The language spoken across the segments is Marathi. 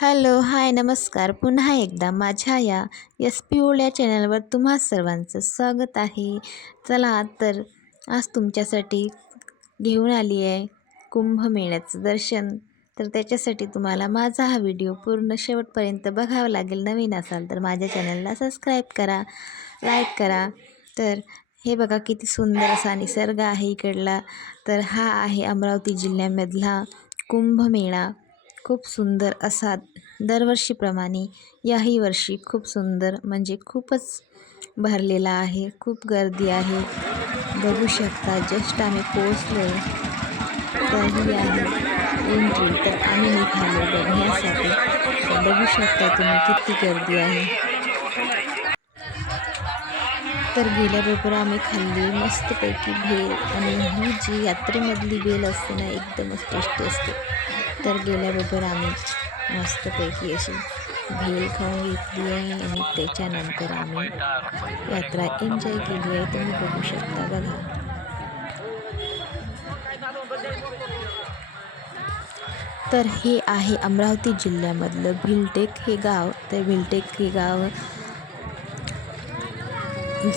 हॅलो, हाय, नमस्कार. पुन्हा एकदा माझ्या या एस.पी.ओ. या चॅनलवर तुम्हा सर्वांचं स्वागत आहे. चला तर आज तुमच्यासाठी घेऊन आली आहे कुंभमेळ्याचं दर्शन. तर त्याच्यासाठी तुम्हाला माझा हा व्हिडिओ पूर्ण शेवटपर्यंत बघावा लागेल. नवीन असाल तर माझ्या चॅनलला सबस्क्राईब करा, लाईक करा. तर हे बघा किती सुंदर असा निसर्ग आहे इकडला. तर हा आहे अमरावती जिल्ह्यामधला कुंभमेळा. खूप सुंदर असा दरवर्षीप्रमाणे याही वर्षी खूप सुंदर म्हणजे खूपच भरलेला आहे. खूप गर्दी आहे. बघू शकता जस्ट आम्ही पोहोचलो तर ही आहे एंट्री. तर आम्ही निघालो बघण्यासाठी. तर बघू शकता तुम्ही किती गर्दी आहे. तर गेल्याबरोबर आम्ही खाल्ली मस्तपैकी भेळ आणि ही जी यात्रेमधली भेळ असते ना एकदमच टेस्टी असते. तर गेल्याबरोबर आम्ही मस्तपैकी अशी भेळ खाऊन घेतली आहे आणि त्याच्यानंतर आम्ही यात्रा एन्जॉय केली आहे. तुम्ही बघू शकता बघा. तर हे आहे अमरावती जिल्ह्यामधलं भिलटेक हे गाव. तर भिलटेक हे गाव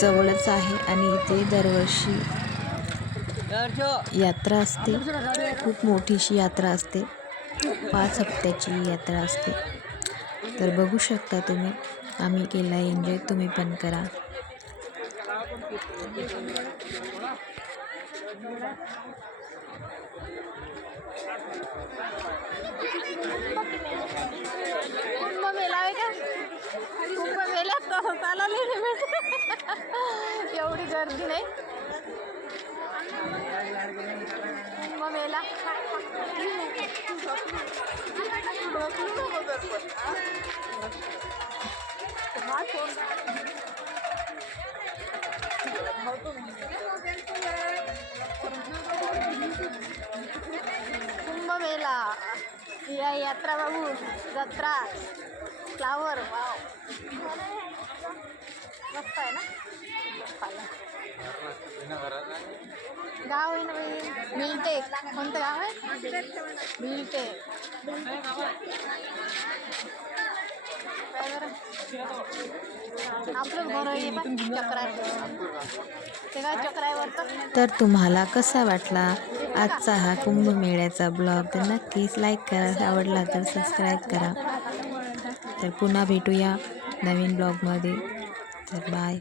जवळच आहे आणि इथे दरवर्षी यात्रा असते. खूप मोठीशी यात्रा असते. 5 हप्त्याची यात्रा असते. तर बघू शकता तुम्ही. आम्ही केला एन्जॉय, तुम्ही पण करा. कुंभमेळ्यात चालायला नाही भेटत. एवढी गर्दी नाही. कुंभमेळा कुंभमेळा या यात्रा बाबू जत्रा फ्लावर वाव मस्त आहे ना. गाव आहे ना भिलटेक. कोणतं गाव आहे? भिलटेक. आपलं बरं आहे पण चक्राय ते काय चक्रायवरचं. तर तुम्हाला कसा वाटला आजचा हा कुंभमेळ्याचा ब्लॉग? तर नक्कीच लाईक करा, आवडला तर सबस्क्राईब करा. तर पुन्हा भेटूया नवीन ब्लॉगमध्ये. तर बाय.